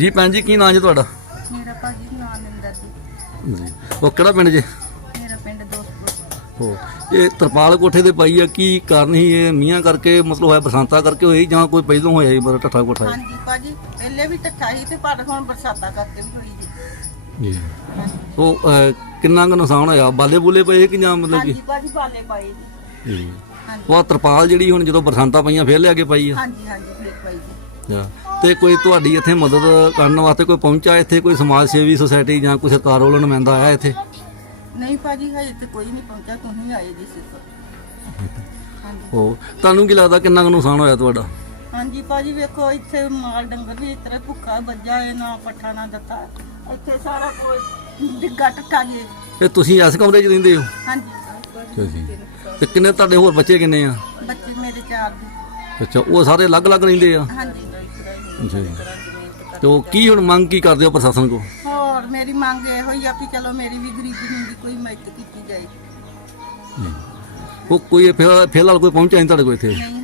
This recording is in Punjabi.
ਜੀ ਭੈਣ ਜੀ ਕੀ ਨਾਂ ਜੀ ਤੁਹਾਡਾ? ਮੇਰਾ ਭਾਜੀ ਨਾਂ ਨਿੰਦਰ ਜੀ। ਜੀ। ਉਹ ਕਿਹੜਾ ਪਿੰਡ ਜੇ? ਮੇਰਾ ਪਿੰਡ ਦੋਸਤਪੁਰ। ਹੋ ਇਹ ਤਰਪਾਲ ਕੋਠੇ ਤੇ ਪਾਈ ਆ ਕੀ ਕਾਰਨ ਸੀ ਇਹ? ਮੀਂਹਾਂ ਕਰਕੇ ਮਤਲਬ ਹੋਇਆ ਬਰਸਾਤਾਂ ਕਰਕੇ ਹੋਈ ਜਾਂ ਕੋਈ ਪਹਿਲੋਂ ਹੋਇਆ ਸੀ ਬਰ ਠੱਠਾ ਕੋਠਾ? ਹਾਂਜੀ ਭਾਜੀ ਪਹਿਲੇ ਵੀ ਟੱਠਾ ਸੀ ਤੇ ਪਰ ਹੁਣ ਬਰਸਾਤਾਂ ਕਰਕੇ ਵੀ ਹੋਈ ਜੀ। ਜੀ। ਉਹ ਅਹ, ਕਿੰਨਾ ਕੁ ਨੁਕਸਾਨ ਹੋਇਆ? ਬਾਲੇ ਬੁਲੇ ਪਏ ਕਿ ਜਾਂ ਮਤਲਬ ਕਿ? ਹਾਂਜੀ ਭਾਜੀ ਬਾਲੇ ਪਾਏ ਜੀ। ਜੀ। ਹਾਂਜੀ। ਉਹ ਆਹ ਤਰਪਾਲ ਜਿਹੜੀ ਹੁਣ ਜਦੋਂ ਬਰਸਾਤਾਂ ਪਈਆਂ ਫੇਰ ਲਿਆ ਕੇ ਪਾਈ ਆ? ਹਾਂਜੀ ਹਾਂਜੀ ਫੇਰ ਪਾਈ ਜੀ। ਜਾਂ ਤੇ ਕੋਈ ਤੁਹਾਡੀ ਇੱਥੇ ਮਦਦ ਕਰਨ ਵਾਸਤੇ ਕੋਈ ਪਹੁੰਚਾ ਇੱਥੇ ਕੋਈ ਸਮਾਜ ਸੇਵੀ ਸੁਸਾਇਟੀ ਜਾਂ ਕੋਈ ਸਰਕਾਰ ਵੱਲੋਂ ਨੁਮਾਇੰਦਾ ਆਇਆ ਇੱਥੇ? ਨਹੀਂ ਭਾਜੀ ਹਜੇ ਤੇ ਕੋਈ ਨਹੀਂ ਪਹੁੰਚਾ ਤੁਸੀਂ ਆਏ ਜੀ ਸਿਰਫ ਹਾਂਜੀ। ਉਹ ਤੁਹਾਨੂੰ ਕੀ ਲੱਗਦਾ ਕਿੰਨਾ ਕੁ ਨੁਕਸਾਨ ਹੋਇਆ ਤੁਹਾਡਾ? ਹਾਂਜੀ ਭਾਜੀ ਵੇਖੋ ਇੱਥੇ ਮਾਲ ਡੰਗਰ ਵੀ ਇਸ ਤਰ੍ਹਾਂ ਭੁੱਖਾ ਵੱਜਾ ਹੈ ਨਾ ਪੱਠਾ ਨਾ ਦਿੱਤਾ ਇੱਥੇ ਸਾਰਾ ਕੋਈ ਡਿੱਗਾ ਟੱਕਾ ਜੀ ਇਹ ਤੁਸੀਂ ਇਸ ਕਮਰੇ 'ਚ ਰਹਿੰਦੇ ਹੋ? ਹਾਂਜੀ। ਤੇ ਕਿੰਨੇ ਤੁਹਾਡੇ ਹੋਰ ਬੱਚੇ ਕਿੰਨੇ ਆ? ਬੱਚੇ ਮੇਰੇ ਚਾਰ ਦੇ ਅੱਛਾ ਉਹ ਸਾਰੇ ਅਲੱਗ-ਅਲੱਗ ਰਹਿੰਦੇ ਆ? ਹਾਂਜੀ। ਜੀ। ਤੇ ਉਹ ਕੀ ਹੁਣ ਮੰਗ ਕੀ ਕਰਦੇ ਹੋ ਪ੍ਰਸ਼ਾਸਨ ਕੋ ਹੋਰ ਮੇਰੀ ਮੰਗ ਇਹੋ ਹੀ ਆ ਕਿ ਚਲੋ ਮੇਰੀ ਵੀ ਗਰੀਬੀ ਹੁੰਦੀ ਕੋਈ ਮਦਦ ਕੀਤੀ ਜਾਏ। ਉਹ ਕੋਈ ਫਿਲਹਾਲ ਫਿਲਹਾਲ ਕੋਈ ਪਹੁੰਚਿਆ ਨਹੀਂ ਤੁਹਾਡੇ ਕੋਲ ਇੱਥੇ? ਨਹੀਂ